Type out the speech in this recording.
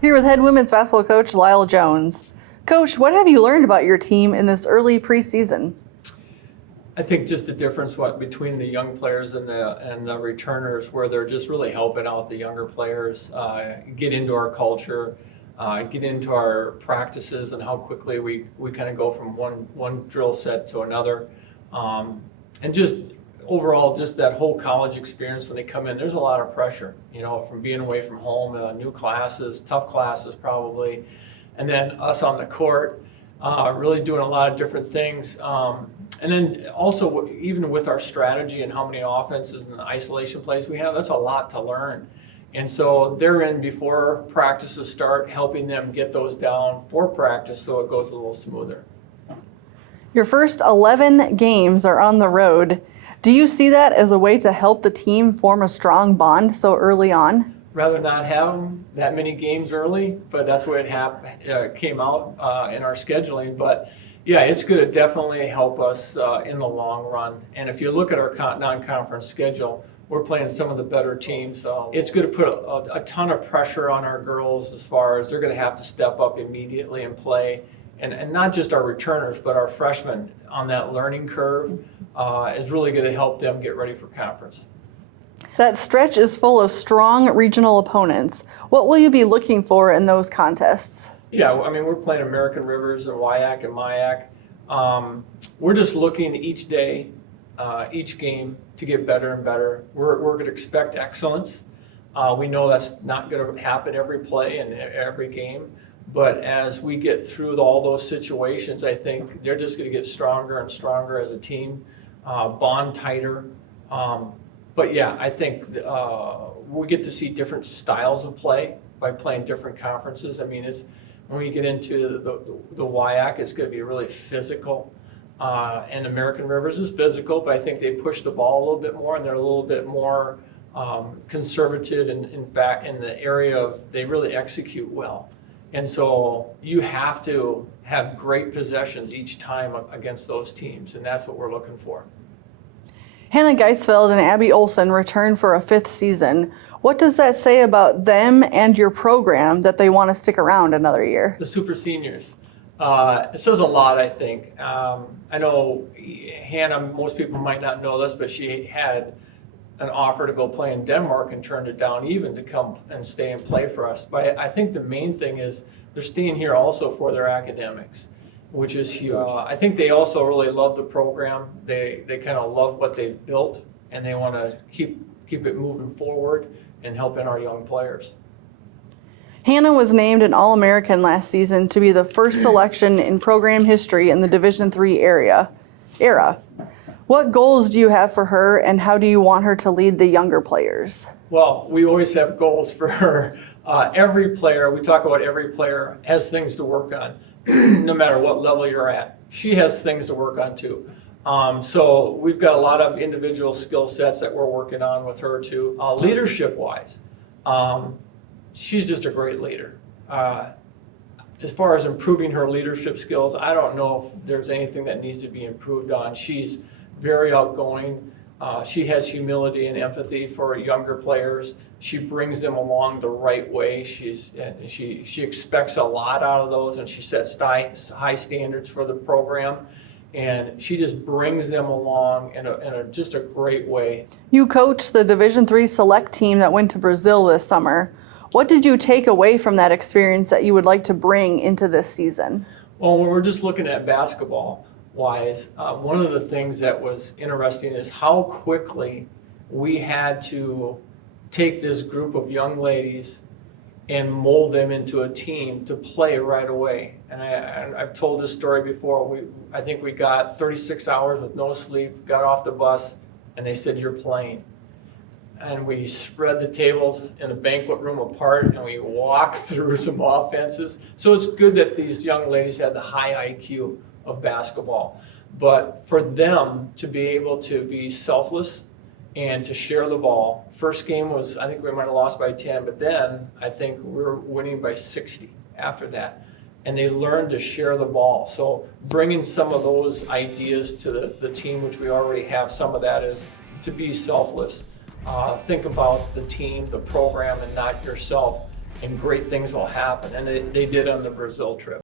Here with head women's basketball coach Lyle Jones. Coach, what have you learned about your team in this early preseason? I think just the difference between the young players and the returners, where they're just really helping out the younger players get into our culture, get into our practices, and how quickly we kind of go from one drill set to another, and just overall, just that whole college experience when they come in. There's a lot of pressure, from being away from home, new classes, tough classes probably, and then us on the court, really doing a lot of different things. And then also, even with our strategy and how many offenses and isolation plays we have, that's a lot to learn. And so they're in before practices start, helping them get those down for practice so it goes a little smoother. Your first 11 games are on the road. Do you see that as a way to help the team form a strong bond so early on? Rather not have that many games early, but that's what came out in our scheduling. But yeah, it's going to definitely help us in the long run. And if you look at our non-conference schedule, we're playing some of the better teams. It's going to put a ton of pressure on our girls as far as they're going to have to step up immediately and play. And not just our returners, but our freshmen on that learning curve is really going to help them get ready for conference. That stretch is full of strong regional opponents. What will you be looking for in those contests? Yeah, I mean, we're playing American Rivers and WIAC and MIAC. We're just looking each day, each game to get better and better. We're going to expect excellence. We know that's not going to happen every play and every game. But as we get through all those situations, I think they're just going to get stronger and stronger as a team, bond tighter. But yeah, I think we get to see different styles of play by playing different conferences. I mean, when you get into the WIAC, it's going to be really physical. And American Rivers is physical, but I think they push the ball a little bit more, and they're a little bit more conservative. In fact, in the area of they really execute well. And so you have to have great possessions each time against those teams, and that's what we're looking for. Hannah Geisfeld and Abby Olson return for a 5th season. What does that say about them and your program that they want to stick around another year? The super seniors. It says a lot, I think. I know Hannah, most people might not know this, but she had an offer to go play in Denmark and turned it down even to come and stay and play for us. But I think the main thing is they're staying here also for their academics, which is huge. I think they also really love the program. They kind of love what they've built, and they want to keep it moving forward and helping our young players. Hannah was named an All-American last season to be the first selection in program history in the Division III era. What goals do you have for her, and how do you want her to lead the younger players? Well, we always have goals for her. Every player, we talk about every player has things to work on, no matter what level you're at. She has things to work on too. So we've got a lot of individual skill sets that we're working on with her too. Leadership-wise, she's just a great leader. As far as improving her leadership skills, I don't know if there's anything that needs to be improved on. She's very outgoing. She has humility and empathy for younger players. She brings them along the right way. She expects a lot out of those, and she sets high standards for the program. And she just brings them along in just a great way. You coached the Division III select team that went to Brazil this summer. What did you take away from that experience that you would like to bring into this season? Well, when we're just looking at basketball-wise, one of the things that was interesting is how quickly we had to take this group of young ladies and mold them into a team to play right away. And I've told this story before. I think we got 36 hours with no sleep, got off the bus, and they said, "You're playing." And we spread the tables in a banquet room apart, and we walked through some offenses. So it's good that these young ladies had the high IQ of basketball. But for them to be able to be selfless and to share the ball. First game was, I think we might have lost by 10, but then I think we were winning by 60 after that. And they learned to share the ball. So bringing some of those ideas to the team, which we already have, some of that is to be selfless. Think about the team, the program, and not yourself. and great things will happen. And they did on the Brazil trip.